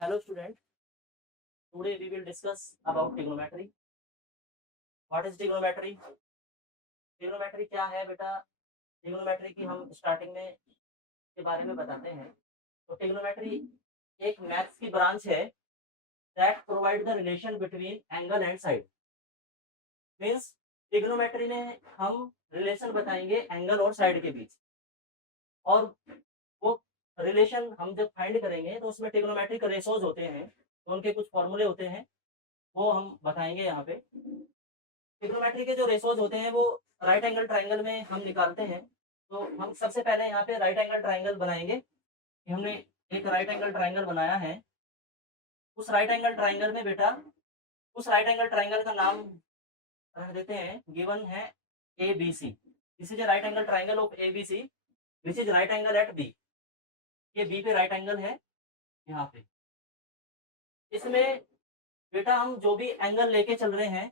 Hello student, today we will discuss about trigonometry. What is trigonometry? Trigonometry क्या है बेटा? trigonometry की हम स्टार्टिंग में के बारे में बताते हैं. तो trigonometry एक मैथ्स की ब्रांच है that provide the relation between angle and side. Means trigonometry में हम रिलेशन बताएंगे एंगल और साइड के बीच, और वो रिलेशन हम जब फाइंड करेंगे तो उसमें ट्रिग्नोमेट्रिक रेशोज होते हैं, तो उनके कुछ फॉर्मूले होते हैं, वो हम बताएंगे यहाँ पे. ट्रिग्नोमेट्री के जो रेशोज होते हैं वो राइट एंगल ट्राइंगल में हम निकालते हैं. तो हम सबसे पहले यहाँ पे राइट एंगल ट्राइंगल बनाएंगे. हमने एक राइट एंगल ट्राइंगल बनाया है. उस राइट एंगल ट्राइंगल में बेटा, उस राइट एंगल ट्राइंगल का नाम रख देते हैं, गिवन है A B C. This is a right angle triangle of A B C which is right angle at B. ये बी पे राइट एंगल है यहाँ पे. इसमें बेटा हम जो भी एंगल लेके चल रहे हैं,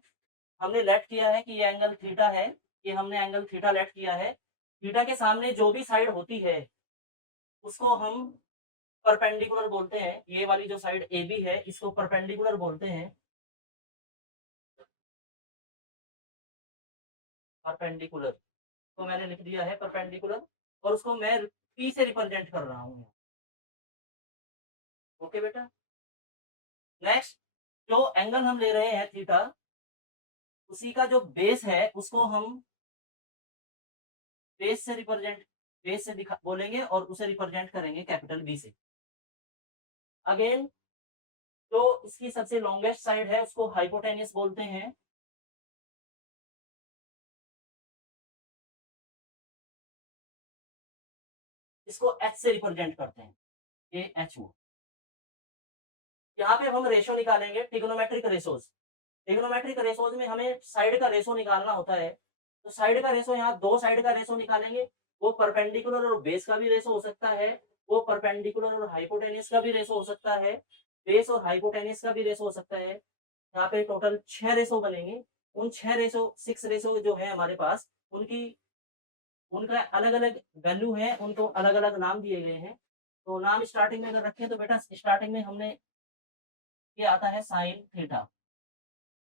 हमने लेट किया है कि ये एंगल थीटा है, ये हमने एंगल थीटा लेट किया है. थीटा के सामने जो भी साइड होती है उसको हम परपेंडिकुलर बोलते हैं. ये वाली जो साइड ए बी है इसको परपेंडिकुलर बोलते हैं. परपेंडिकुलर तो मैंने लिख दिया है परपेंडिकुलर, और उसको मैं पी से रिप्रेजेंट कर रहा हूँ. ओके बेटा. नेक्स्ट, जो एंगल हम ले रहे हैं थीटा, उसी का जो बेस है उसको हम बेस से रिप्रेजेंट, बेस से दिखा बोलेंगे और उसे रिप्रेजेंट करेंगे कैपिटल बी से. अगेन, जो इसकी सबसे लॉन्गेस्ट साइड है उसको हाइपोटेनियस बोलते हैं. इसको एच से रिप्रेजेंट करते हैं, ये एच हो. यहाँ पे हम रेशो निकालेंगे, ट्रिग्नोमेट्रिक रेशोज. ट्रिग्नोमेट्रिक रेशोज में हमें साइड का रेशो निकालना होता है. तो साइड का रेशो, यहाँ दो साइड का रेशो निकालेंगे. वो परपेंडिकुलर और बेस का भी रेशो हो सकता है, वो परपेंडिकुलर और हाइपोटेनियस का भी रेशो हो सकता है, बेस और हाइपोटेनियस का भी रेशो हो सकता है. यहाँ पे टोटल 6 रेशो बनेंगे. उन 6 रेशो, 6 रेशो जो है हमारे पास, उनकी उनका अलग अलग वैल्यू है, उनको अलग अलग नाम दिए गए हैं. तो नाम स्टार्टिंग में अगर रखें तो बेटा, स्टार्टिंग में हमने ये आता है sine theta.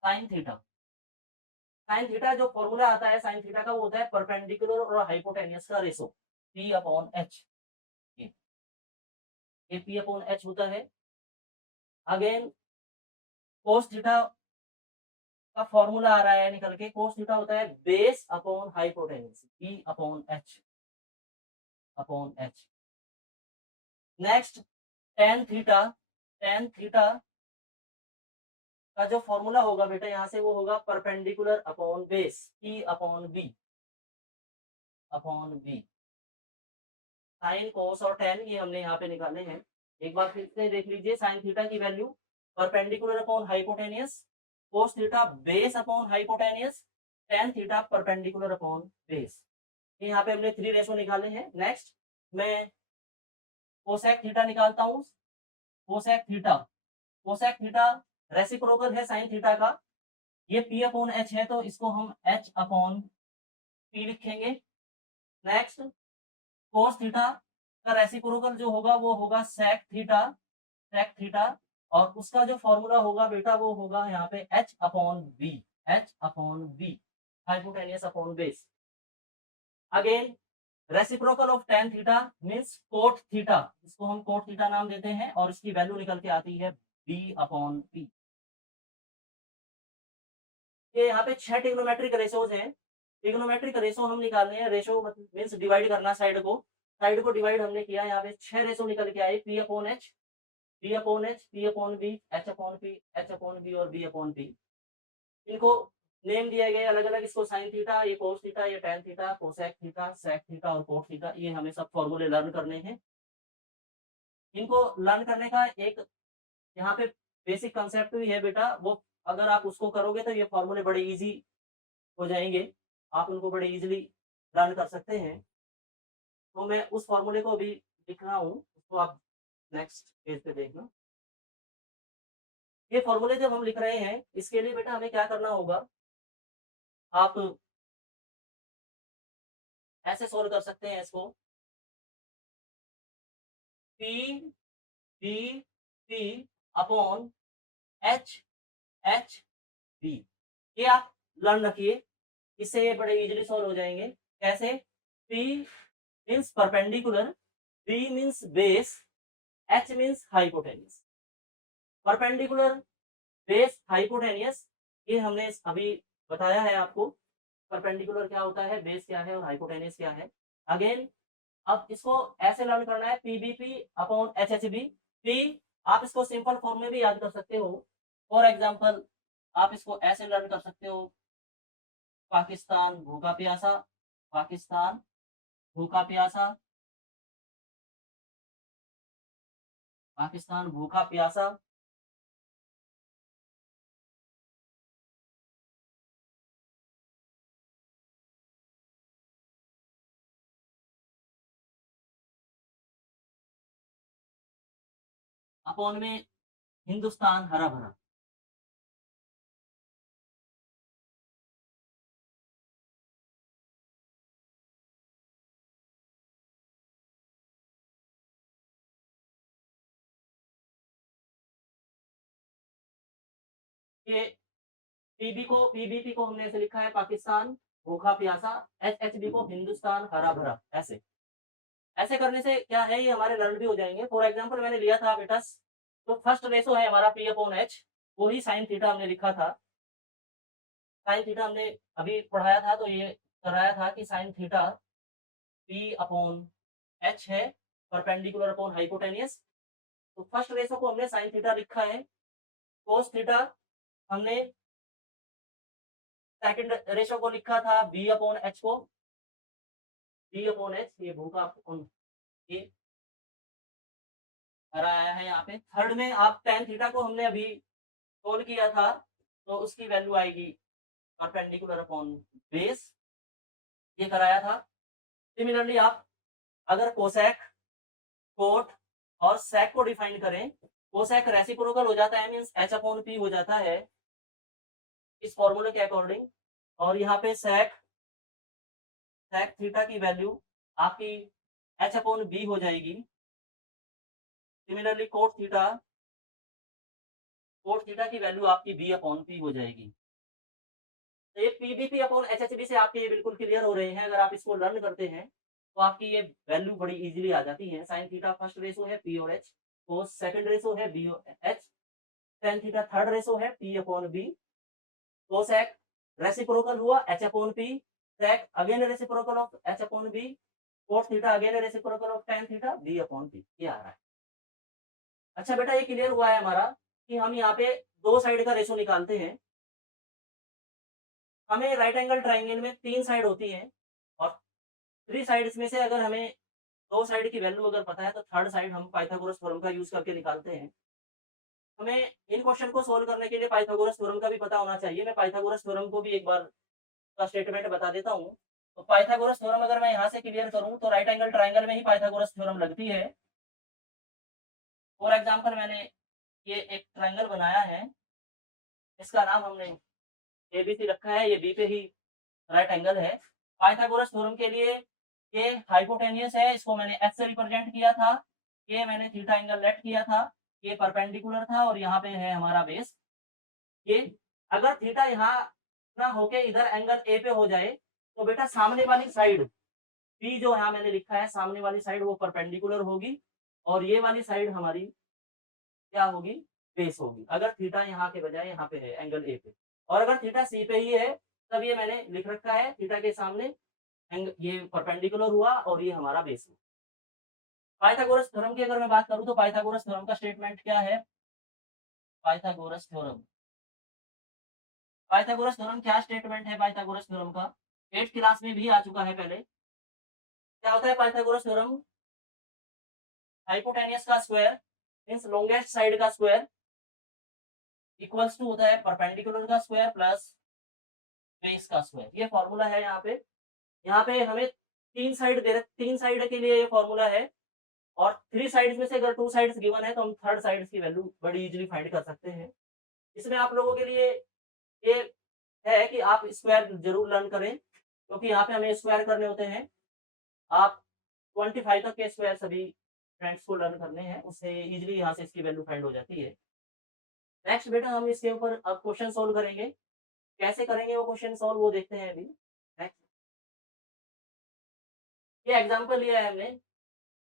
Sine theta, sine theta जो फॉर्मूला आता है साइन थीटा का, वो होता है परपेंडिकुलर और हाइपोटेनियस का रेशो, पी अपॉन एच. ये पी अपॉन एच होता है. अगेन, कोस थीटा का फॉर्मूला आ रहा है निकल के, कोस थीटा होता है base upon hypotenuse, P upon H, upon H. Next, tan theta, tan theta का जो फॉर्मूला होगा बेटा यहाँ से, वो होगा perpendicular upon base, P upon B, upon B. Sine, cos और टेन ये हमने यहाँ पे निकाले हैं. एक बार फिर से देख लीजिए, साइन थीटा की value perpendicular upon hypotenuse, cos theta base upon hypotenuse, tan theta perpendicular upon base. यहाँ पे हमने 3 रेशो निकाले हैं. नेक्स्ट, मैं कोसेक थीटा निकालता हूँ. Cosec theta, cosec theta reciprocal है साइन थीटा का. ये पी अपॉन एच है तो इसको हम एच अपॉन पी लिखेंगे. नेक्स्ट, कोस थीटा का रेसिप्रोकल जो होगा वो होगा सेक थीटा, सेक थीटा, और उसका जो फॉर्मूला होगा बेटा वो होगा यहाँ पे H upon B, H upon B, hypotenuse upon base. Again, reciprocal of tan theta means cot theta, इसको हम कोट थीटा नाम देते हैं, और इसकी वैल्यू निकल के आती है बी अपॉन पी. ये यहाँ पे 6 ट्रिग्नोमेट्रिक रेशोज हैं. ट्रिग्नोमेट्रिक रेशो हम निकालने हैं. रेशो मीन्स डिवाइड करना साइड को, साइड को डिवाइड हमने किया. यहाँ पे 6 रेशो निकल के आए, P upon H, P upon H, P upon B, H upon P, H upon B और बी अपॉन पी. इनको नेम दिया गया अलग अलग. इसको साइन थीटा, ये कोस थीटा, ये tan theta, cosec theta, sec theta और कोट थीटा. ये हमें सब फॉर्मूले लर्न करने हैं. इनको लर्न करने का एक यहाँ पे बेसिक कंसेप्ट भी है बेटा, वो अगर आप उसको करोगे तो ये फॉर्मूले बड़े इजी हो जाएंगे, आप उनको बड़े इजीली लर्न कर सकते हैं. तो मैं उस फॉर्मूले को अभी लिख रहा हूँ, उसको आप नेक्स्ट पेज पे देखना. ये फॉर्मूले जब हम लिख रहे हैं, इसके लिए बेटा हमें क्या करना होगा, आप ऐसे सोल्व कर सकते हैं इसको. P B P upon H B. ये आप लर्न रखिए, इससे ये बड़े इजीली सॉल्व हो जाएंगे। कैसे? P means perpendicular, B means base, H means hypotenuse. Perpendicular, base, hypotenuse, ये हमने अभी बताया है आपको। परपेंडिकुलर क्या होता है, बेस क्या है और हाइपोटेनियस क्या है। अगेन अब इसको ऐसे लर्न करना है, पीबीपी अपॉन एचएचबी। पी आप इसको सिंपल फॉर्म में भी याद कर सकते हो। फॉर एग्जांपल आप इसको ऐसे लर्न कर सकते हो, पाकिस्तान भूखा प्यासा, पाकिस्तान भूखा प्यासा, पाकिस्तान भूखा प्यासा। अपॉन में हिंदुस्तान हरा भरा। ये पीबीपी को हमने ऐसे लिखा है, पाकिस्तान भूखा प्यासा, एचएचबी को हिंदुस्तान हरा भरा। ऐसे ऐसे करने से क्या है, ये हमारे लर्न भी हो जाएंगे। फॉर एग्जांपल मैंने लिया था बेटा, तो फर्स्ट रेशो है हमारा पी अपॉन एच, वही साइन थीटा हमने लिखा था। साइन थीटा हमने अभी पढ़ाया था, तो ये कराया था कि sine theta P upon H है, परपेंडिकुलर अपॉन हाइपोटेनियस। तो फर्स्ट रेशो को हमने साइन थीटा लिखा है। कोस थीटा हमने सेकंड रेशो को लिखा था बी अपॉन एच को, बी अपॉन एच, ये भूखा अपॉन ये हरा आया है यहाँ पे। थर्ड में आप टेन थीटा को हमने अभी सोल्व किया था, तो उसकी वैल्यू आएगी परपेंडिकुलर अपॉन बेस, ये कराया था। सिमिलरली आप अगर कोसेक, कोट और सेक को डिफाइन करें, कोसेक रेसिप्रोकल हो जाता है, मींस एच अपॉन पी हो जाता है इस फॉर्मूले के अकॉर्डिंग। और यहाँ पे सेक सेक थीटा की वैल्यू आपकी एच अपॉन बी हो जाएगी। सिमिलरली कोट थीटा की वैल्यू आपकी बी अपॉन पी हो जाएगी। तो ये पीबीपी अपॉन एचएचबी से आपके ये बिल्कुल क्लियर हो रहे हैं। अगर आप इसको लर्न करते हैं तो आपकी ये वैल्यू बड़ी इजीली आ जाती है। साइन थीटा फर्स्ट रेशो है पी और एच, कोस सेकंड रेशो है बी और H, tan theta third ratio है P upon B, cosec reciprocal हुआ H upon P, sec again reciprocal of H upon B, cos theta again reciprocal of tan theta B upon P, ये आ रहा है। अच्छा बेटा, ये क्लियर हुआ है हमारा कि हम यहाँ पे दो साइड का रेशो निकालते हैं। हमें राइट एंगल ट्राइंगल में तीन साइड होती है, और थ्री साइड्स में से अगर हमें दो साइड की वैल्यू अगर पता है, तो थर्ड साइड हम पाइथागोरस थ्योरम का यूज करके निकालते हैं। हमें इन क्वेश्चन को सोल्व करने के लिए पाइथागोरस थ्योरम का भी पता होना चाहिए। मैं पाइथागोरस थ्योरम को भी एक बार का स्टेटमेंट बता देता हूँ। तो पाइथागोरस थ्योरम अगर मैं यहाँ से क्लियर करूँ, तो राइट एंगल ट्राइंगल में ही पाइथागोरस थ्योरम लगती है। फॉर एग्जाम्पल मैंने ये एक ट्राइंगल बनाया है, इसका नाम हमने एबीसी रखा है, ये बी पे ही राइट एंगल है। पाइथागोरस थ्योरम के लिए ये हाइपोटेनियस है, इसको मैंने एच से रिप्रेजेंट किया था। ये मैंने थीटा एंगल लेट किया था, ये परपेंडिकुलर था, और यहाँ पे है हमारा बेस। ये अगर थीटा यहाँ ना होके इधर एंगल ए पे हो जाए, तो बेटा सामने वाली साइड बी जो यहाँ मैंने लिखा है, सामने वाली साइड वो परपेंडिकुलर होगी, और ये वाली साइड हमारी क्या होगी, बेस होगी। अगर थीटा यहाँ के बजाय यहाँ पे है एंगल ए पे, और अगर थीटा सी पे ही है, तब ये मैंने लिख रखा है थीटा के सामने ये परपेंडिकुलर हुआ और ये हमारा बेस हुआ। पाइथागोरस थ्योरम की अगर मैं बात करूं, तो पाइथागोरस थ्योरम का स्टेटमेंट क्या है? पाइथागोरस थ्योरम, पाइथागोरस थ्योरम क्या स्टेटमेंट है पाइथागोरस थ्योरम का? 8th क्लास में भी आ चुका है पहले। क्या होता है पाइथागोरस थ्योरम? हाइपोटेनियस का स्क्वायर मींस लॉन्गेस्ट साइड का स्क्वायर इक्वल्स टू होता है परपेंडिकुलर का स्क्वायर प्लस बेस का स्क्वायर। ये फॉर्मूला है यहाँ पे। यहाँ पे हमें तीन साइड दे रहे, तीन साइड के लिए ये फॉर्मूला है, और थ्री साइड्स में से अगर टू साइड्स गिवन है, तो हम थर्ड साइड्स की वैल्यू बड़ी इजीली फाइंड कर सकते हैं। इसमें आप लोगों के लिए ये है कि आप स्क्वायर जरूर लर्न करें, क्योंकि यहाँ पे हमें स्क्वायर करने होते हैं। आप 25 तक के स्क्वायर सभी फ्रेंड्स को लर्न करने हैं, उससे इजीली यहाँ से इसकी वैल्यू फाइंड हो जाती है। नेक्स्ट बेटा हम इसके ऊपर अब क्वेश्चन सॉल्व करेंगे। कैसे करेंगे वो क्वेश्चन सॉल्व, वो देखते हैं अभी। नेक्स्ट ये एग्जांपल लिया है हमने,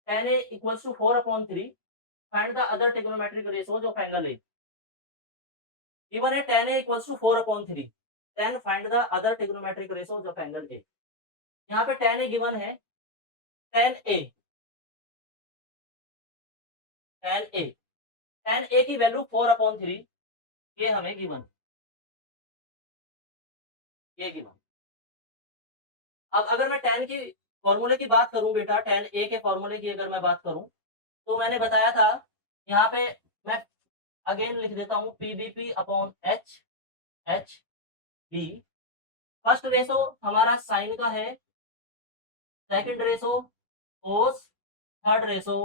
tan a equals to 4/3, find the other trigonometric ratios of angle A. Given है tan a equals to 4/3, then find the other trigonometric ratios of angle A. यहाँ पे tan a गिवन है, tan a tan a की value 4/3, ये हमें given, ये given. अब अगर मैं tan की फॉर्मूले की बात करूं बेटा, tan a के फॉर्मूले की अगर मैं बात करूं, तो मैंने बताया था यहाँ पे, मैं अगेन लिख देता हूँ PBP upon H B. First ratio हमारा साइन का है, second ratio cos, third ratio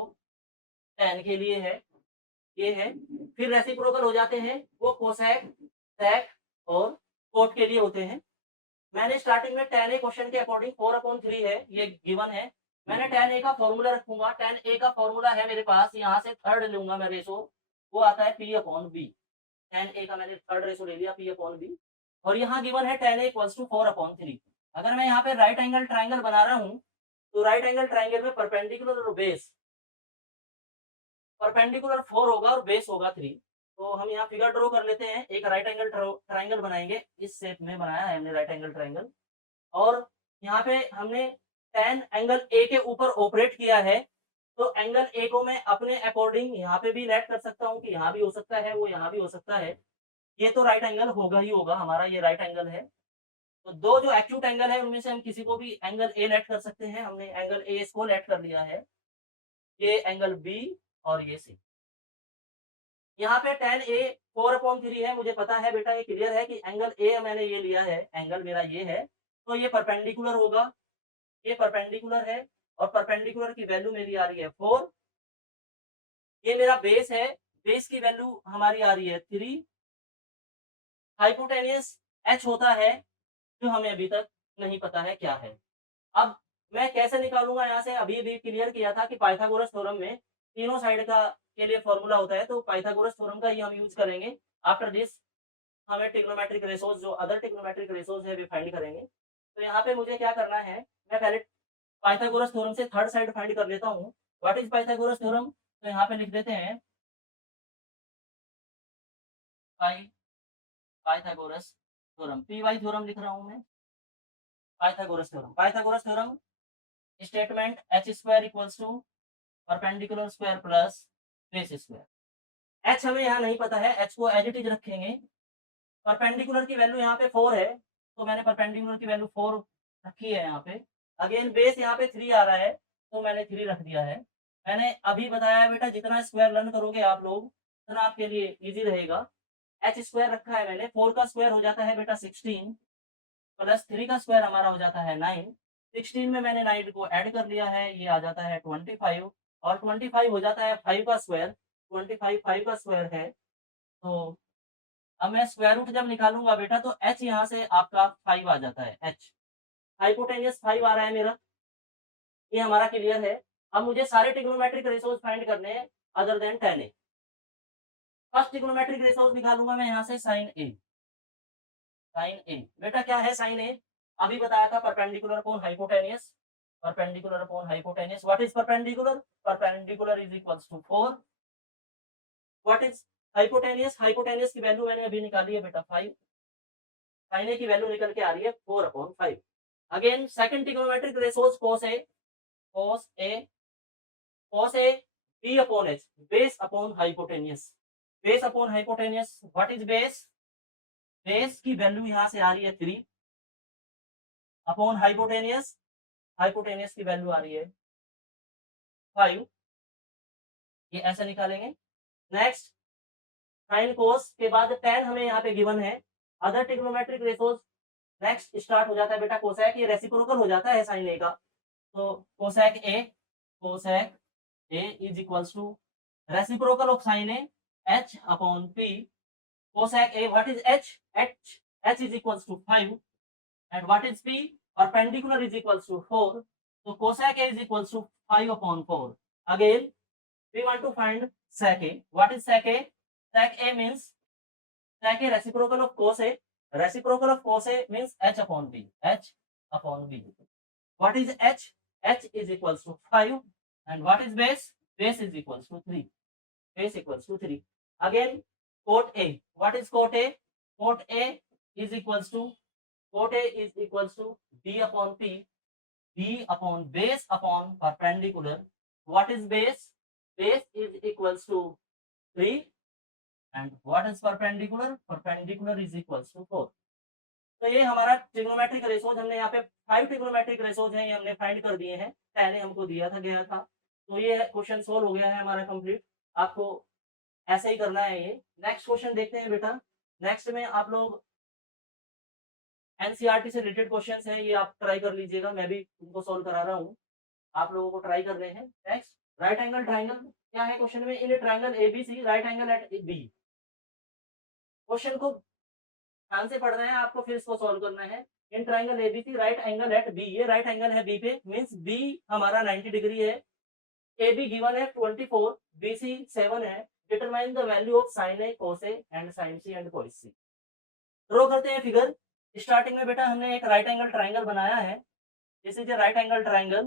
tan के लिए है, ये है। फिर रेसिप्रोकल हो जाते हैं, वो कोसेक, सेक और कोट के लिए होते हैं। मैंने स्टार्टिंग में tan a क्वेश्चन के अकॉर्डिंग 4/3 है, ये गिवन है। मैंने tan a का फॉर्मूला रखूंगा, tan a का फॉर्मूला है मेरे पास, यहाँ से थर्ड लूंगा मैं रेशो, वो आता है P/B। tan a का मैंने थर्ड रेशो ले लिया P/B, और यहाँ गिवन है tan a इक्वल्स टू 4/3। अगर मैं यहाँ पे राइट एंगल ट्राइंगल बना रहा हूँ, तो राइट एंगल ट्राइंगल में परपेंडिकुलर और बेस, परपेंडिकुलर 4 होगा और बेस होगा 3। तो हम यहाँ फिगर ड्रॉ कर लेते हैं, एक राइट एंगल ट्राइंगल बनाएंगे, इस शेप में बनाया है हमने राइट एंगल ट्राइंगल। और यहाँ पे हमने tan एंगल ए के ऊपर ऑपरेट किया है, तो एंगल ए को मैं अपने अकॉर्डिंग यहाँ पे भी लेट कर सकता हूँ कि यहाँ भी हो सकता है, वो यहाँ भी हो सकता है। ये तो राइट एंगल होगा ही होगा हमारा, ये राइट एंगल है। तो दो जो एक्यूट एंगल है उनमें से हम किसी को भी एंगल ए लेट कर सकते हैं। हमने एंगल ए इसको लेट कर लिया है, ये एंगल बी और ये सी। यहाँ पे tan a 4/3 है, मुझे पता है बेटा, ये क्लियर है कि एंगल ए मैंने ये लिया है, एंगल मेरा ये है, तो ये परपेंडिकुलर होगा, ये परपेंडिकुलर है, और परपेंडिकुलर की वैल्यू मेरी आ रही है 4। ये मेरा बेस है, बेस की वैल्यू हमारी आ रही है 3। हाइपोटेनियस h होता है, जो हमें अभी तक नहीं पता है क्या है। अब मैं कैसे निकालूंगा यहाँ से, अभी भी क्लियर किया था कि पाइथागोरस थ्योरम में तीनों साइड का के लिए फॉर्मूला होता है, तो पाइथागोरस थ्योरम का ही हम यूज करेंगे। आफ्टर दिस हमें ट्रिग्नोमेट्रिक रेशोज, जो अदर ट्रिग्नोमेट्रिक रेशोज है, वे फाइंड करेंगे। तो यहाँ पे मुझे क्या करना है, मैं पहले पाइथागोरस थ्योरम से थर्ड साइड फाइंड कर लेता हूँ। व्हाट इज पाइथागोरस थ्योरम, तो यहाँ पे लिख देते हैं पाइथागोरस थ्योरम, पीवाई थ्योरम लिख रहा हूँ मैं। Pythagoras theorem, Pythagoras theorem statement h² equals to perpendicular square plus base square. h हमें यहाँ नहीं पता है, h को एज इट इज रखेंगे। परपेंडिकुलर की वैल्यू यहाँ पे 4 है, तो मैंने परपेंडिकुलर की वैल्यू 4 रखी है यहाँ पे। अगेन बेस यहाँ पे 3 आ रहा है, तो मैंने 3 रख दिया है। मैंने अभी बताया बेटा, जितना स्क्वायर लर्न करोगे आप लोग, उतना आपके लिए इजी रहेगा। h² रखा है मैंने, 4 का स्क्वायर हो जाता है बेटा 16, प्लस 3 का स्क्वायर हमारा हो जाता है 9। 16 में मैंने 9 को ऐड कर लिया है, ये आ जाता है 25, और 25 हो जाता है 5 का स्क्वायर, 25 5 का स्क्वायर है। तो अब मैं स्क्वायर रूट जब निकालूंगा बेटा, तो h यहाँ से आपका 5 आ जाता है, h हाइपोटेनियस 5 आ रहा है मेरा, ये हमारा क्लियर है। अब मुझे सारे ट्रिग्नोमेट्रिक रेशोज फाइंड करने हैं other than tan a। First trigonometric ratios निकालूंगा मैं यहाँ से sin a। sin a बेटा क्या है sin a, अभी बताया था perpendicular upon hypotenuse, perpendicular upon hypotenuse. What is perpendicular, perpendicular is equals to 4। What is hypotenuse, hypotenuse की वैल्यू मैंने अभी निकाली है बेटा 5, sin a की वैल्यू निकल के आ रही है 4/5। Again second trigonometric ratios cos a, cos a, cos a b upon h, base upon hypotenuse, base upon hypotenuse. What is base, base की वैल्यू यहाँ से आ रही है 3 अपॉन हाइपोटेनियस, हाइपोटेनियस की वैल्यू आ रही है 5, ये ऐसे निकालेंगे। नेक्स्ट साइन कोस के बाद tan हमें यहाँ पे गिवन है, other trigonometric ratios next start हो जाता है बेटा कोसेक, ये रेसिप्रोकल हो जाता है साइन ए का, तो cosec A is equals to reciprocal of sine A h upon p। Cosec A, what is h is equals to 5, and what is p, perpendicular is equals to 4, तो cosec A is equals to 5/4। Again we want to find sec a. What is sec a? Sec a means sec a reciprocal of cos a. Reciprocal of cos a means h upon b. H upon b. What is h? H is equals to 5. And what is base? Base is equals to 3. Base equals to 3. Again, cot a. What is cot a? Cot a is equals to b upon p. B upon base upon perpendicular. What is base? Base is equals to 3. And what is perpendicular? Perpendicular is equals to 4. तो ये हमारा trigonometric ratios हमने यहाँ पे 5 trigonometric ratios हैं, ये हमने find कर दिए हैं, पहले हमको दिया था। तो ये क्वेश्चन सोल्व हो गया है हमारा कंप्लीट। आपको ऐसे ही करना है ये। नेक्स्ट क्वेश्चन देखते हैं बेटा। नेक्स्ट में आप लोग एनसीईआरटी से रिलेटेड क्वेश्चंस हैं, ये आप ट्राई कर लीजिएगा, मैं भी उनको सोल्व करा रहा हूँ, आप लोगों को ट्राई करने हैं। नेक्स्ट, राइट एंगल ट्राइंगल क्या है क्वेश्चन में? In triangle ABC right angle at B. Question को ध्यान से पढ़ना है आपको, फिर इसको सॉल्व करना है। In triangle ABC right angle at B, ये राइट एंगल है बी पे, मींस बी हमारा 90 डिग्री है, AB गिवन है 24, BC 7 है। Determine the value of sin A, cos A and sin C and cos C। Draw करते हैं figure. Starting में बेटा हमने एक राइट एंगल ट्राइंगल बनाया है। This is a right angle triangle,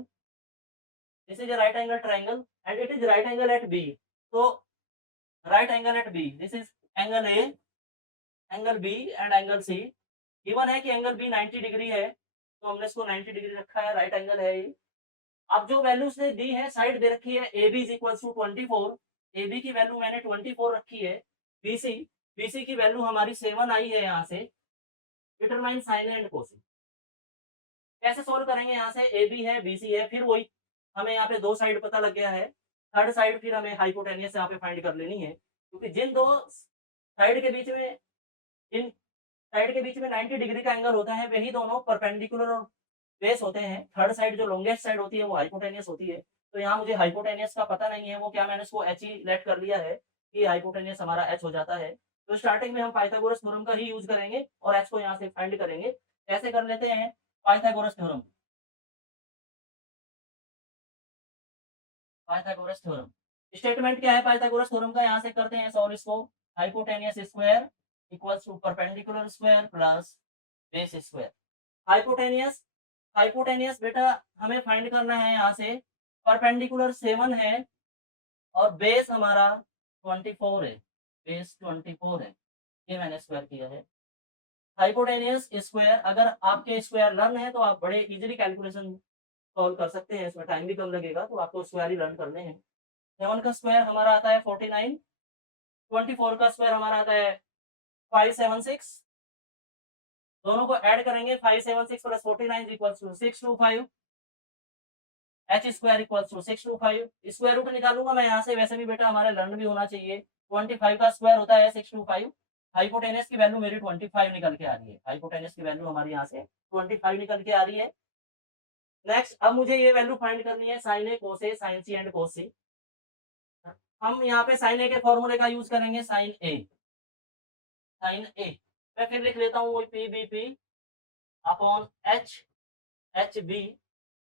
this is a right angle triangle and it is right angle at B। तो right angle at B, this is angle A, angle B and angle C। Given है कि angle B 90 degree है, तो हमने इसको 90 degree रखा है, right angle है ये। अब जो वैल्यूज ने दी है साइड दे रखी है, AB is equal to 24, AB की वैल्यू मैंने 24 रखी है। BC की वैल्यू हमारी 7 आई है यहाँ से। Determine sin A and cos A। कैसे सोल्व करेंगे? यहाँ से AB है, BC है, फिर वही हमें यहाँ पे दो साइड पता लग गया है, थर्ड साइड फिर हमें हाइपोटेनियस यहाँ पे फाइंड कर लेनी है, क्योंकि जिन दो साइड के बीच में, इन साइड के बीच में 90 डिग्री का एंगल होता है, वही दोनों परपेंडिकुलर और बेस होते हैं। थर्ड साइड जो लॉन्गेस्ट साइड होती है वो हाइपोटेनियस होती है। तो यहाँ मुझे हाइपोटेनियस का पता नहीं है, वो क्या मैंने इसको एच ही लेट कर लिया है कि हाइपोटेनियस हमारा एच हो जाता है। तो स्टार्टिंग में हम पाइथागोरस थ्योरम का ही यूज करेंगे और एच को यहाँ से फाइंड करेंगे। कैसे कर लेते हैं Pythagoras theorem? Pythagoras theorem statement क्या है पाइथागोरस थ्योरम का? यहाँ से करते हैं सॉल्व इसको। Hypotenuse square equals to perpendicular square plus base square. Hypotenuse, hypotenuse बेटा हमें फाइंड करना है, यहाँ से परपेंडिकुलर 7 है और बेस हमारा 24 है, बेस 24 है, ये मैंने स्क्वायर किया है। हाइपोटेनियस स्क्वायर, अगर आपके स्क्वायर लर्न है तो आप बड़े इजीली कैलकुलेशन सॉल्व कर सकते हैं, इसमें टाइम भी कम लगेगा, तो आपको स्क्वायर ही लर्न करने हैं। 7 का स्क्वायर हमारा आता है 49, 24 का स्क्वायर हमारा आता है 576, दोनों को ऐड करेंगे 576 plus 49 equals to 625, H square equals to 625। Square root निकालूंगा मैं यहाँ से, वैसे भी बेटा हमारे लर्न भी होना चाहिए। 25 का स्क्वायर होता है 625। हाइपोटेनस की वैल्यू मेरी 25 निकल के आ रही है, हाइपोटेनस की वैल्यू हमारी यहाँ से 25 निकल के आ रही है। नेक्स्ट, अब मुझे ये वैल्यू फाइंड करनी है sine A, cos A, sine C and cos C. हम यहाँ पे साइन ए के फॉर्मूले का यूज करेंगे, साइन ए, साइन ए मैं फिर लिख लेता हूँ P B P upon H, H B.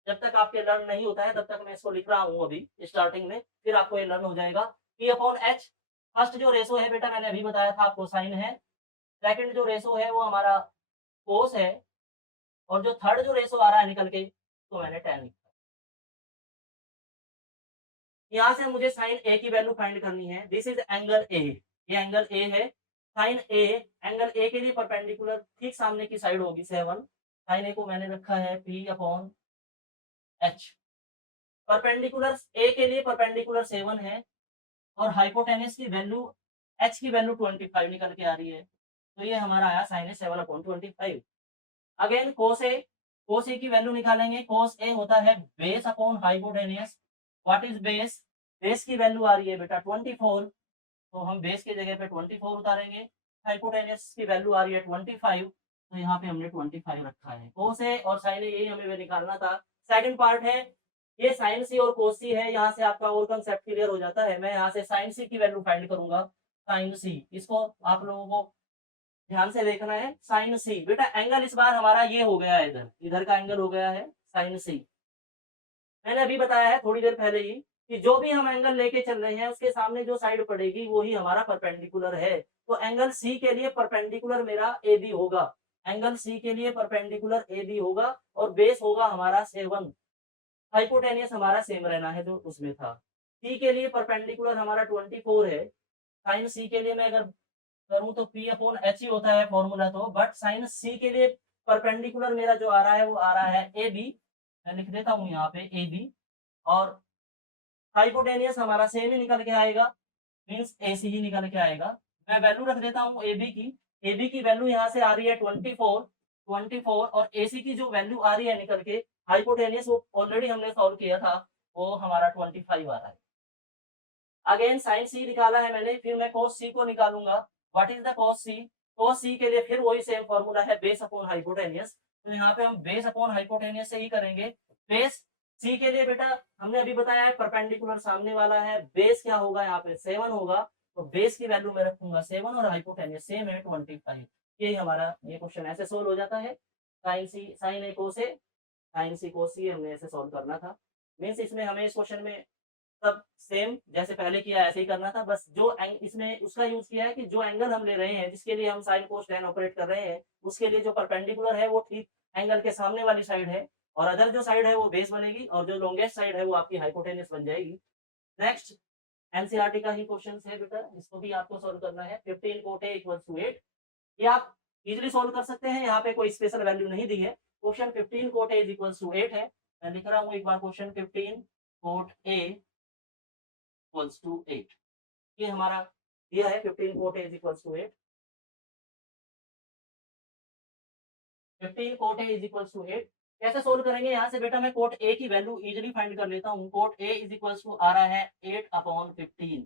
जब तक आपके लर्न नहीं होता है तब तक मैं इसको लिख रहा हूँ अभी स्टार्टिंग में, फिर आपको ये लर्न हो जाएगा। पी अपॉन एच, फर्स्ट जो रेशो है बेटा मैंने अभी बताया था आपको साइन है, सेकंड जो रेशो है वो हमारा कोस है, और जो थर्ड जो रेशो आ रहा है निकल के तो मैंने टेन लिखा। यहाँ से मुझे साइन ए की वैल्यू फाइंड करनी है। दिस इज एंगल ए, ये एंगल ए है। साइन ए, एंगल ए के लिए परपेंडिकुलर ठीक सामने की साइड होगी 7। साइन ए को मैंने रखा है P upon H. Perpendicular A के लिए परपेंडिकुलर 7 है और हाइपोटेनस की वैल्यू एच की वैल्यू 25 निकल के आ रही है, तो ये हमारा आया साइन ए 7 अपॉन 25। अगेन कोस ए, कोस ए की वैल्यू निकालेंगे। कोस ए होता है base upon hypotenuse. What is base? Base की वैल्यू आ रही है बेटा 24, तो हम बेस की जगह पे 24 उतारेंगे। हाइपोटेनियस की वैल्यू आ रही है 25, तो यहाँ पे हमने 25 रखा है। कोस ए और साइन ए यही हमें निकालना था। सेकंड पार्ट है, ये साइन सी और कोस सी है, यहाँ से आपका और कंसेप्ट क्लियर हो जाता है। मैं यहाँ से साइन सी की वैल्यू फाइंड करूंगा, साइन सी। इसको आप लोगों को ध्यान से देखना है। साइन सी बेटा एंगल इस बार हमारा ये हो गया है, इधर इधर का एंगल हो गया है साइन सी। मैंने अभी बताया है थोड़ी देर पहले ही कि जो भी हम एंगल लेके चल रहे हैं उसके सामने जो साइड पड़ेगी वो ही हमारा परपेंडिकुलर है। तो एंगल सी के लिए परपेंडिकुलर मेरा ए बी होगा। एंगल सी के लिए परपेंडिकुलर ए बी होगा और बेस होगा हमारा 7। हाइपोटेनियस हमारा सेम रहना है जो उसमें था। सी के लिए परपेंडिकुलर हमारा 24 है। साइन सी के लिए मैं अगर करूं तो पी अपॉन एच ही होता है फॉर्मूला तो, बट साइन सी के लिए परपेंडिकुलर मेरा जो आ रहा है वो आ रहा है ए बी। मैं लिख देता हूँ यहाँ पे ए बी। और हाइपोटेनियस हमारा सेम ही निकल के आएगा, मीन्स ए सी ही निकल के आएगा। मैं वैल्यू रख देता हूँ ए बी की। ए बी की वैल्यू यहाँ से आ रही है 24 और ए सी की जो वैल्यू आ रही है निकल के हाइपोटेनियस वो ऑलरेडी हमने सॉल्व किया था, वो हमारा 25 आ रहा है। अगेन साइन सी निकाला है मैंने, फिर मैं cos सी को निकालूंगा। What is the cos C? cos C के लिए फिर वही सेम फॉर्मूला है बेस अपॉन हाइपोटेनियस। तो यहाँ पे हम बेस अपॉन हाइपोटेनियस से ही करेंगे। बेस सी के लिए बेटा हमने अभी बताया है परपेंडिकुलर सामने वाला है, बेस क्या होगा यहाँ पे 7 होगा। तो बेस की वैल्यू मैं रखूंगा 7 और हाइपोटेनियस सेम है 25। यही हमारा ये क्वेश्चन ऐसे सोल्व हो जाता है। साइन सी साइन ए को से साइन सी को सी हमने ऐसे सोल्व करना था। मीन्स इसमें हमें इस क्वेश्चन में सब सेम जैसे पहले किया ऐसे ही करना था, बस जो इसमें उसका यूज किया है कि जो एंगल हम ले रहे हैं जिसके लिए हम साइन कोस टेन ऑपरेट कर रहे हैं उसके लिए जो परपेंडिकुलर है वो ठीक एंगल के सामने वाली साइड है, और अदर जो साइड है वो बेस बनेगी और जो लॉन्गेस्ट साइड है वो आपकी हाइपोटेनियस बन जाएगी। नेक्स्ट एनसीईआरटी का ही क्वेश्चन है बेटा, इसको भी आपको सोल्व करना है। 15 कोट ए इक्वल्स टू 8, ये आप इजीली सोल्व कर सकते हैं, यहाँ पे कोई स्पेशल वैल्यू नहीं दी है। Question 15 cot A equals to 8 है। मैं लिख रहा हूँ एक बार question 15 cot A equals to 8। ये हमारा दिया है 15 cot A equals to 8। 15 cot A equals to 8 कैसे सोल्व करेंगे? यहाँ से बेटा मैं कोट ए की वैल्यू इजीली फाइंड कर लेता हूँ। कोट ए इक्वल्स टू आ रहा है 8 अपॉन 15।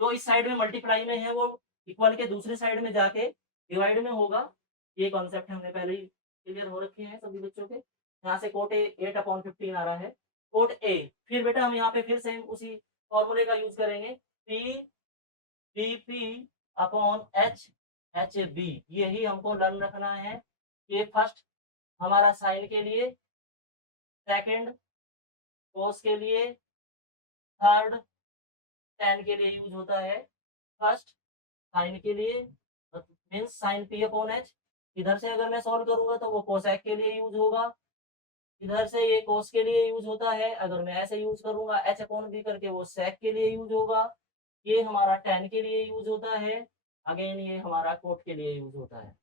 जो इस साइड में मल्टीप्लाई में है वो इक्वल के दूसरे साइड में जाके डिवाइड में होगा। ये कॉन्सेप्ट हमने पहले ही क्लियर हो रखे हैं सभी बच्चों के। यहाँ से कोट ए 8 अपॉन 15 आ रहा है। कोट ए फिर बेटा हम यहाँ पे फिर सेम उसी फॉर्मूले का यूज करेंगे। P P P upon H H B, यही हमको लर्न रखना है। ये फर्स्ट हमारा साइन के लिए, सेकंड कोस के लिए, थर्ड टेन के लिए यूज होता है। फर्स्ट साइन के लिए means sign P upon H. इधर से अगर मैं सॉल्व करूंगा तो वो कोसेक के लिए यूज होगा। इधर से ये कोस के लिए यूज होता है, अगर मैं ऐसे यूज करूंगा एच अपॉन बी करके वो सेक के लिए यूज होगा। ये हमारा टेन के लिए यूज होता है। अगेन ये हमारा कोट के लिए यूज होता है।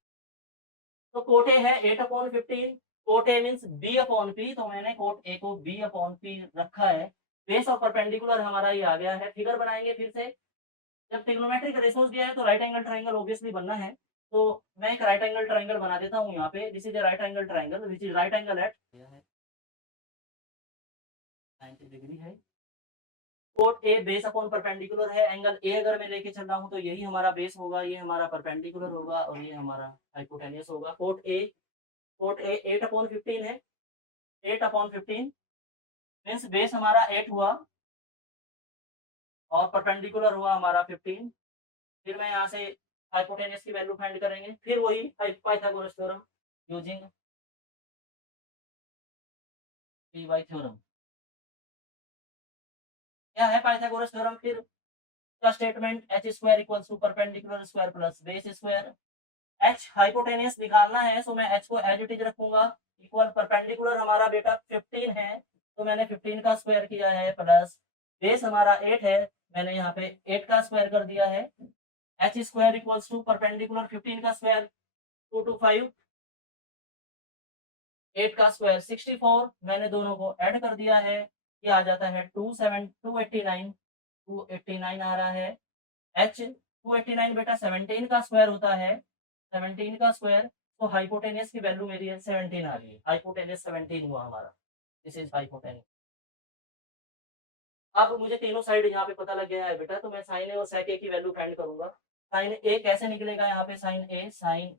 तो कोट ए है 8 upon 15। Cot A means B upon P, तो मैंने कोट ए को बी अपॉन पी रखा है। बेस और परपेंडिकुलर हमारा ये आ गया है। फिगर बनाएंगे फिर से। जब ट्रिग्नोमेट्रिक रेशोज दिया है तो राइट एंगल ट्राइंगल ऑब्वियसली बनना है। तो मैं एक राइट एंगल ट्राइंगल बना देता हूँ यहाँ पे। This is a right angle triangle which is right angle at 90 degree है। Cot A base upon perpendicular है। एंगल ए अगर मैं लेके चल रहा हूँ तो यही हमारा बेस होगा, ये हमारा परपेंडिकुलर होगा और ये हमारा हाइपोटेनियस होगा। कोट ए 8 अपॉन 15 है। 8 अपॉन 15 मीन्स बेस हमारा 8 हुआ और परपेंडिकुलर हुआ हमारा 15। फिर मैं यहाँ से हाइपोटेनियस की वैल्यू फाइंड करेंगे, फिर वही Pythagoras theorem using P by theorem. क्या है पाइथागोरस थ्योरम? फिर का statement H square equals to perpendicular square plus base square. H hypotenuse निकालना है तो मैं एच को एज इट इज रखूंगा। इक्वल परपेंडिकुलर हमारा बेटा 15 है तो मैंने 15 का स्क्वायर किया है, प्लस बेस हमारा 8 है, मैंने यहाँ पे 8 का स्क्वायर कर दिया है। H square equals to perpendicular 15 का स्क्वायर 225, 8 का स्क्वायर 64, मैंने दोनों को ऐड कर दिया है। ये आ जाता है 289 आ रहा है। एच 289 बेटा 17 का स्क्वायर होता है। 17 का स्क्वायर, तो हाइपोटेनियस की वैल्यू मेरी है 17 आ रही है। हाइपोटेनियस 17 हुआ हमारा। This is hypotenuse. अब मुझे तीनों साइड यहाँ पे पता लग गया है बेटा, तो मैं साइन ए और सेक ए की वैल्यू फाइंड करूंगा। साइन ए कैसे निकलेगा? यहाँ पे साइन ए साइन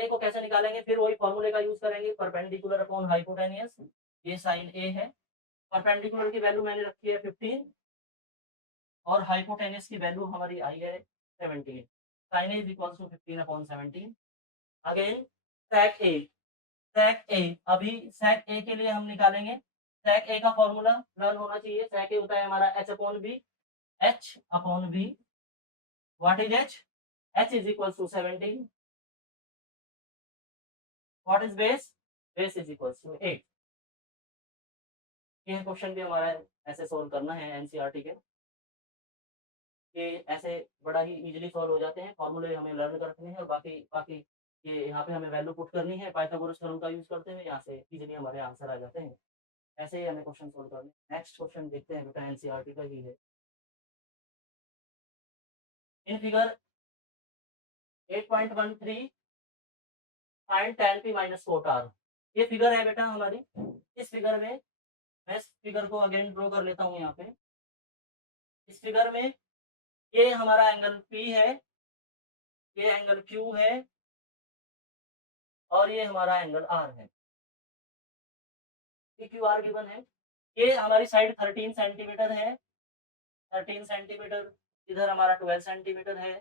ए को कैसे निकालेंगे? फिर वही फॉर्मूले का यूज करेंगे, परपेंडिकुलर अपॉन हाइपोटेनियस। ये साइन ए है। परपेंडिकुलर की वैल्यू मैंने रखी है 15 और हाइपोटेनियस की वैल्यू हमारी आई है 17। Sine A is equals to 15 upon 17। Again sec A. Sec A अभी सेक ए के लिए हम निकालेंगे। sec a का फॉर्मूला लर्न होना चाहिए। sec a होता है हमारा h upon b, h upon b, what is h? h is equal to 17, what is base? Base is equal to 8। ये क्वेश्चन भी हमारा ऐसे सोल्व करना है एनसीईआरटी के, ये ऐसे बड़ा ही इजीली सॉल्व हो जाते हैं, फॉर्मूले हमें लर्न करने हैं और बाकी बाकी ये यहाँ पे हमें वैल्यू पुट करनी है पाइथागोरस थ्योरम का यूज करते हुए, यहाँ से इजीली हमारे आंसर आ जाते हैं। ऐसे ही हमें क्वेश्चन सोल्व करने। नेक्स्ट क्वेश्चन देखते हैं बेटा, एनसीईआरटी का ही है। In figure 8.13 find tan p minus cot r। ये फिगर है बेटा हमारी। इस फिगर में मैं इस फिगर को अगेन ड्रॉ कर लेता हूँ यहाँ पे। इस फिगर में ये हमारा एंगल P है, ये एंगल Q है और ये हमारा एंगल R है। ये QR गिवन है। ये हमारी साइड 13 सेंटीमीटर है, 13 सेंटीमीटर, इधर हमारा 12 सेंटीमीटर है।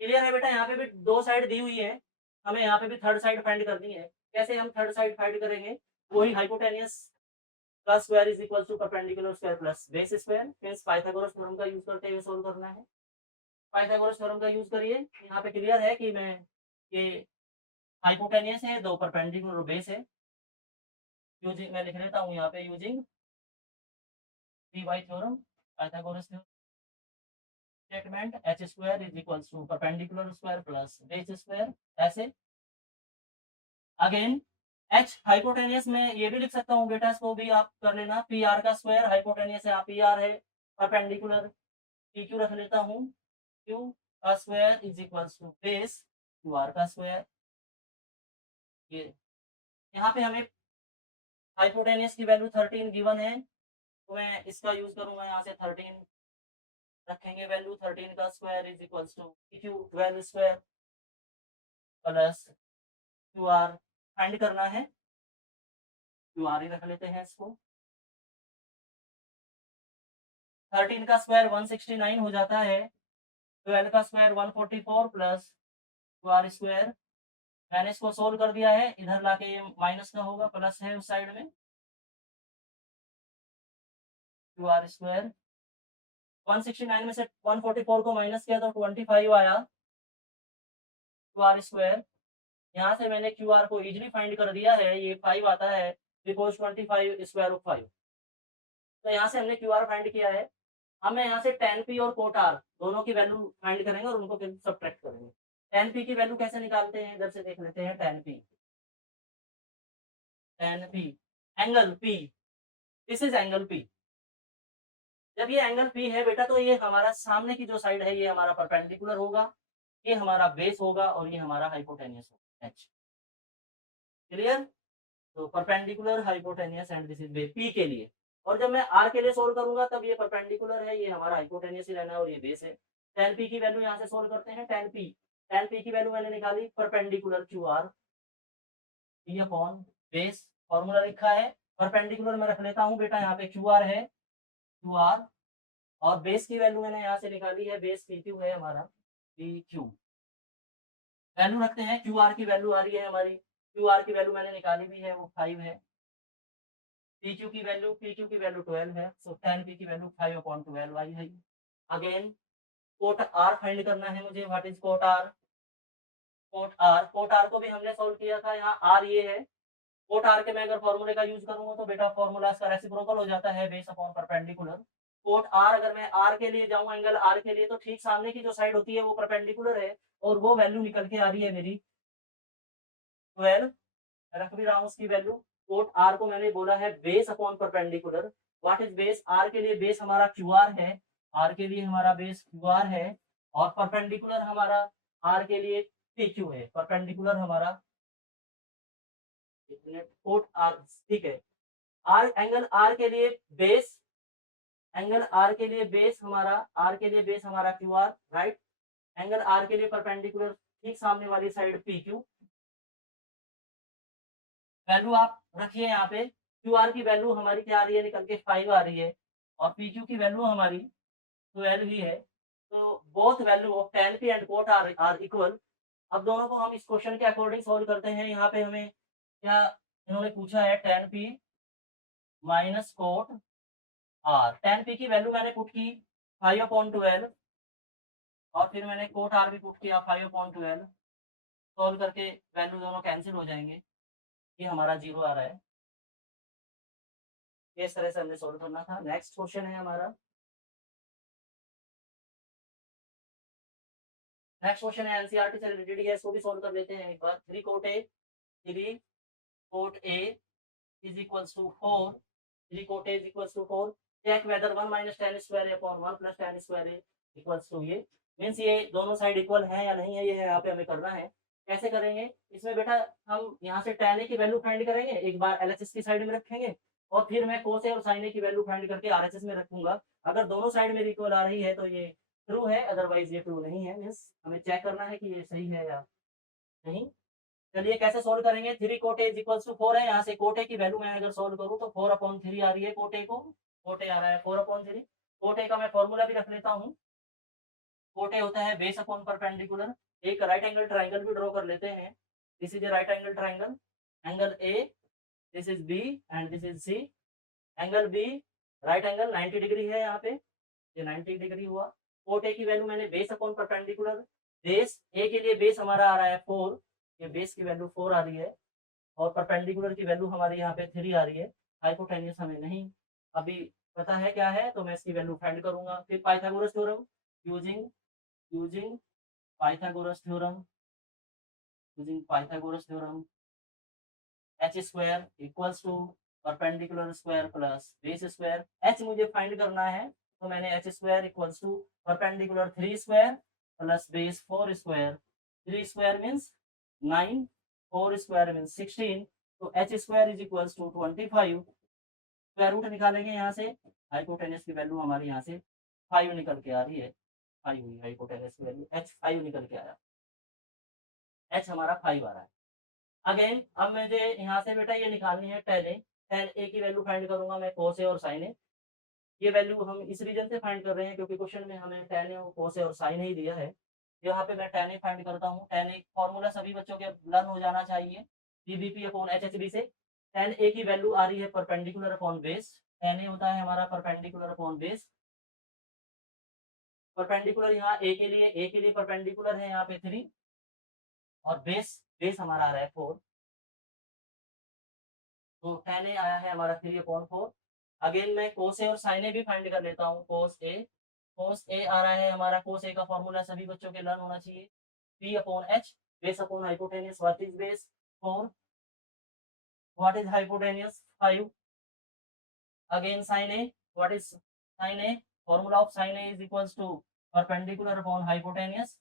क्लियर है बेटा? यहाँ पे भी दो साइड दी हुई है, हमें यहाँ पे भी थर्ड साइड फाइंड करनी है। कैसे हम थर्ड साइड फाइंड करेंगे? वही हाइपोटेनियस का square is equal to perpendicular square plus base square, means Pythagoras theorem का यूज करते हुए सोल्व करना है। पाइथागोरस थ्योरम का यूज करिए। यहाँ पे क्लियर है कि मैं ये हाइपोटेनियस है, दो परपेंडिकुलर बेस है। यूजिंग मैं लिख लेता हूँ यहाँ पे, using P by theorem, Pythagoras theorem statement h square is equal to perpendicular square plus base square. ऐसे अगेन h हाइपोटेनियस में ये भी लिख सकता हूँ बेटा, इसको भी आप कर लेना। पी आर का स्क्वायर हाइपोटेनियस है, पी आर है, परपेंडिकुलर पी क्यू रख लेता हूँ, क्यू का square is equal to base Q R का स्क्वायर। ये यहाँ पे हमें हाइपोटेनियस की वैल्यू 13 गिवन है, तो मैं इसका यूज करूंगा। यहाँ से 13 रखेंगे वैल्यू, 13 का square is equal to Q 12 square plus Q R find करना है, क्यू आर ही रख लेते हैं इसको। 13 का स्क्वायर 169 हो जाता है, 12 का square 144 plus Q are square. मैंने इसको सोल्व कर दिया है, इधर लाके ये माइनस का होगा, प्लस है उस साइड में, क्यू आर स्क्वायर। 169 में से 144 को माइनस किया तो 25 आया क्यू आर स्क्वायर। यहाँ से मैंने क्यू आर को इजीली फाइंड कर दिया है, ये 5 आता है बिकॉज 25 स्क्वायर ऑफ 5। तो यहाँ से हमने क्यू आर फाइंड किया है। अब मैं यहाँ से tan p और cot r दोनों की वैल्यू फाइंड करेंगे और उनको फिर सब्ट्रैक्ट करेंगे। tan p की वैल्यू कैसे निकालते हैं, इधर से देख लेते हैं। tan p angle p, this is angle p। जब ये एंगल p है बेटा, तो ये हमारा सामने की जो साइड है ये हमारा परपेंडिकुलर होगा, ये हमारा बेस होगा और ये हमारा हाइपोटेनियस होगा, h। क्लियर? तो perpendicular, hypotenuse and this is base p के लिए। और जब मैं r के लिए सोल्व करूंगा तब ये परपेंडिकुलर है, ये हमारा हाइपोटेनियस ही रहना है और ये बेस है। tan p की वैल्यू यहाँ से सोल्व करते हैं। tan p की वैल्यू मैंने निकाली perpendicular Q R p upon base, formula लिखा है। परपेंडिकुलर में रख लेता हूँ बेटा, यहाँ पे क्यू आर है, क्यू आर, और बेस की वैल्यू मैंने यहाँ से निकाली है, बेस पी क्यू है हमारा, पी क्यू। वैल्यू रखते हैं, क्यू आर की वैल्यू आ रही है हमारी, क्यू आर की वैल्यू मैंने निकाली भी है, वो 5 है। पी क्यू की वैल्यू 12 है, सो tan p की वैल्यू 5/12 आई है। अगेन कोट आर फाइंड करना है मुझे, what is cot R? Cot R को भी हमने सोल्व किया था, यहाँ आर ये है। कोट आर के मैं अगर फॉर्मूले का यूज करूंगा तो बेटा फॉर्मूला इसका रेसिप्रोकल हो जाता है, base upon perpendicular. Cot R अगर मैं आर के लिए जाऊं, एंगल आर के लिए, तो ठीक सामने की जो साइड होती है वो परपेंडिकुलर है और वो वैल्यू निकल के आ रही है मेरी 12, रख भी रहा हूँ उसकी वैल्यू। कोट आर को मैंने बोला है base upon perpendicular. What is base? R के लिए बेस हमारा क्यू आर है, आर के लिए हमारा बेस क्यू आर है, और परपेंडिकुलर हमारा आर के लिए पी क्यू है, परपेंडिकुलर हमारा कोट आर, ठीक है। आर एंगल आर के लिए बेस, एंगल आर के लिए बेस हमारा, आर के लिए बेस हमारा Q R, right. Angle R के लिए परपेंडिकुलर ठीक सामने वाली साइड पी क्यू। वैल्यू आप रखिए यहाँ पे, क्यू आर की वैल्यू हमारी क्या आ रही है, निकल के 5 आ रही है, और पी क्यू की वैल्यू हमारी 12 ही है। तो both value of tan p and cot R equal. अब दोनों को हम इस क्वेश्चन के अकॉर्डिंग सोल्व करते हैं। यहाँ पे हमें क्या इन्होंने पूछा है tan p minus cot r। tan p की वैल्यू मैंने पुट की 5/12 और फिर मैंने कोट r भी पुट किया 5/12। सॉल्व करके वैल्यू दोनों कैंसिल हो जाएंगे, ये हमारा 0 आ रहा है। इस तरह से हमने सॉल्व करना था। नेक्स्ट क्वेश्चन है हमारा, नेक्स्ट क्वेश्चन है एनसीईआरटी से रिलेटेड है, इसको भी सॉल्व कर लेते हैं एक बार। 3 coat a is equals to 4, 3 coat a is equals to 4, check whether 1 minus tan square upon 1 plus tan square a equals to ये मीन्स ये दोनों साइड इक्वल है या नहीं है, ये यहाँ पे हमें करना है। कैसे करेंगे इसमें बेटा, हम यहाँ से tan a की वैल्यू फाइंड करेंगे, एक बार LHS की साइड में रखेंगे और फिर मैं cos a और sin a की वैल्यू फाइंड करके RHS में रखूंगा। अगर दोनों साइड मेरी इक्वल आ रही है तो ये ट्रू है, अदरवाइज ये ट्रू नहीं है। मीन्स हमें चेक करना है कि ये सही है या नहीं। चलिए कैसे सोल्व करेंगे। 3 coat a is equals to 4 है, यहाँ से कोट a की वैल्यू मैं अगर सोल्व करूँ तो 4/3 आ रही है कोट a को, कोट a आ रहा है 4/3। कोट a का मैं फॉर्मूला भी रख लेता हूँ। कोट a होता है बेस अपॉन परपेंडिकुलर। एक राइट एंगल ट्राइंगल भी ड्रॉ कर लेते हैं। This is a right angle triangle, angle a, this is b and this is c। Angle b right angle 90 degree है, यहाँ पे ये 90 डिग्री हुआ। कोट a की वैल्यू मैंने base upon perpendicular, base a के लिए बेस हमारा आ रहा है 4, ये बेस की वैल्यू 4 आ रही है और परपेंडिकुलर की वैल्यू हमारी यहाँ पे 3 आ रही है। हाइपोटेन्यूस हमें नहीं अभी पता है क्या है, तो मैं इसकी वैल्यू फाइंड करूंगा। फिर Pythagoras theorem using using Pythagoras theorem using Pythagoras theorem H square equals to perpendicular square plus base square. H मुझे फाइंड करना है तो मैंने H square equals to perpendicular 3 square plus base 4 square. 3 square means 9, 4 square means 16, तो H square is equals to 25। Square root निकालेंगे यहाँ से, hypotenuse की वैल्यू हमारी यहाँ से 5 निकल के आ रही है। 5 हुई हाइपोटेनस की वैल्यू, एच 5 निकल के आया, एच हमारा 5 आ रहा है। अगेन अब मुझे यहाँ से बेटा ये निकालनी है tan a की वैल्यू फाइंड करूंगा मैं cos a और sin a। ये वैल्यू हम इस रीजन से फाइंड कर रहे हैं क्योंकि क्वेश्चन में हमें tan a, cos a और sin a ही दिया है। यहाँ पे मैं tan a फाइंड करता हूँ। tan a फॉर्मूला सभी बच्चों के लर्न हो जाना चाहिए, CBP अपॉन HHB से। tan a की वैल्यू आ रही है perpendicular upon base, tan a होता है हमारा परपेंडिकुलर अपॉन बेस। परपेंडिकुलर यहाँ a के लिए परपेंडिकुलर है यहाँ पे 3 और बेस बेस हमारा आ रहा है 4, तो tan a आया है हमारा 3/4। अगेन मैं cos a और sin a भी फाइंड कर लेता हूँ। cos a आ रहा है हमारा, cos a का फॉर्मूला सभी बच्चों के लर्न होना चाहिए, P/H, base upon hypotenuse. What is base 4, what is hypotenuse 5। Again sin a, what is sin a, formula of sin a is equals to perpendicular upon hypotenuse.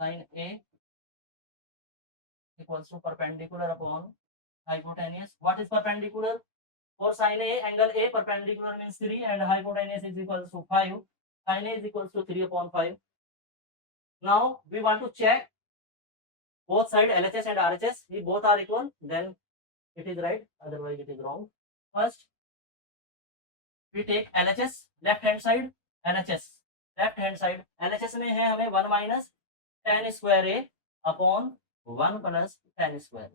sin a equals to perpendicular upon hypotenuse. What is perpendicular? For sin A, angle A perpendicular means 3 and hypotenuse is equals to 5. Sin A is equals to 3/5. Now we want to check both side LHS and RHS. If both are equal, then it is right. Otherwise, it is wrong. First, we take LHS left hand side. LHS left hand side. LHS में है हमें 1 minus tan square A upon 1 plus tan square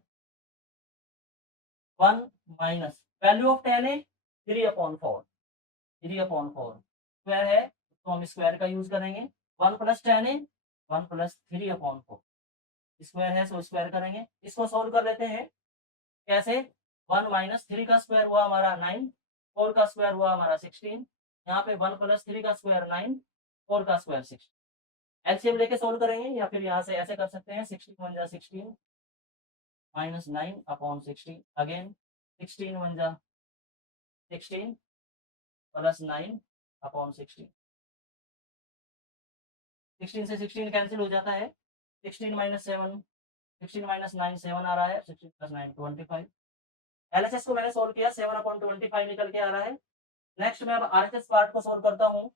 1 minus value of tan A 3/4, 3/4 square है तो हम square का use करेंगे। 1 plus tan A 1 plus 3/4 square है so square करेंगे। इसको सोल्व कर लेते हैं कैसे। 1 माइनस 3 का स्क्वायर हुआ हमारा 9, 4 का स्क्वायर हुआ हमारा 16, यहाँ पे 1 प्लस 3 का स्क्वायर 9, 4 का स्क्वायर 6। एलसीएम लेके सोल्व करेंगे या फिर यहाँ से ऐसे कर सकते हैं 16 1 जा 16 माइनस 9/16, अगेन 16 1 जा 16 प्लस 9/16। 16 से 16 कैंसिल हो जाता है। 16 माइनस 7, 16 माइनस 9 7 आ रहा है, 16 प्लस 9 25। एलएचएस को मैंने सोल्व किया, 7/25 निकल के आ रहा है। नेक्स्ट मैं अब आरएचएस पार्ट को सोल्व करता हूँ।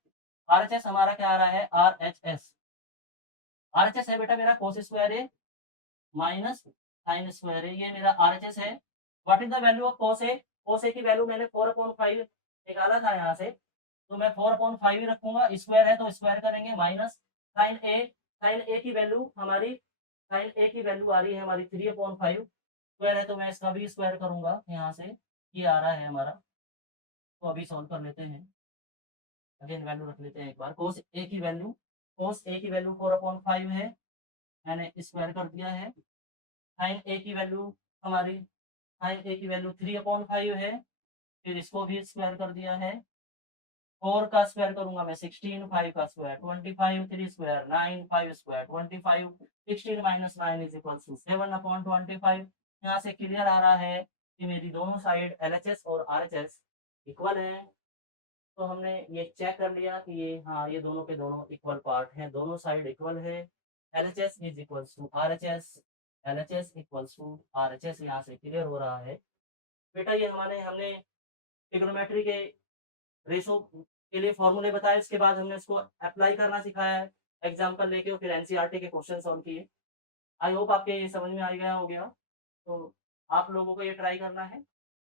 आरएचएस हमारा क्या आ रहा है, आरएचएस है बेटा मेरा cos स्क्वायर ए माइनस sin स्क्वायर ए, ये मेरा आरएचएस है। What is the value of cos A, cos ए की वैल्यू मैंने 4/5 निकाला था यहाँ से, तो मैं 4/5 ही रखूंगा। स्क्वायर है तो स्क्वायर करेंगे, माइनस sin ए की वैल्यू हमारी साइन ए की वैल्यू आ रही है हमारी 3/5 स्क्वायर है, तो मैं इसका भी स्क्वायर करूँगा यहाँ से, ये आ रहा है हमारा। तो अभी सॉल्व कर लेते हैं। अगेन वैल्यू रख लेते हैं एक बार। cos ए की वैल्यू 4/5 है, मैंने स्क्वायर कर दिया है। sin ए की वैल्यू हमारी sin ए की वैल्यू 3/5 है, फिर इसको भी स्क्वायर कर दिया है। 4 का स्क्वायर करूँगा मैं 16, 5 का square 25, 3 square 9, 5 square 25, 16 minus 9 is equals to 7/25। यहाँ से क्लियर आ रहा है कि मेरी दोनों साइड एलएचएस और आरएचएस इक्वल हैं। तो हमने ये चेक कर लिया कि ये हाँ, ये दोनों के दोनों इक्वल पार्ट हैं, दोनों साइड इक्वल है। LHS is equals to RHS, LHS equals to RHS, यहाँ से क्लियर हो रहा है। बेटा ये हमने ट्रिग्नोमेट्री के रेशो के लिए फॉर्मूले बताए, इसके बाद हमने इसको अप्लाई करना सिखाया है एग्जाम्पल लेके, और फिर एनसीईआरटी के क्वेश्चन सॉल्व किए। आई होप आपके ये समझ में आ गया हो गया। तो आप लोगों को ये ट्राई करना है।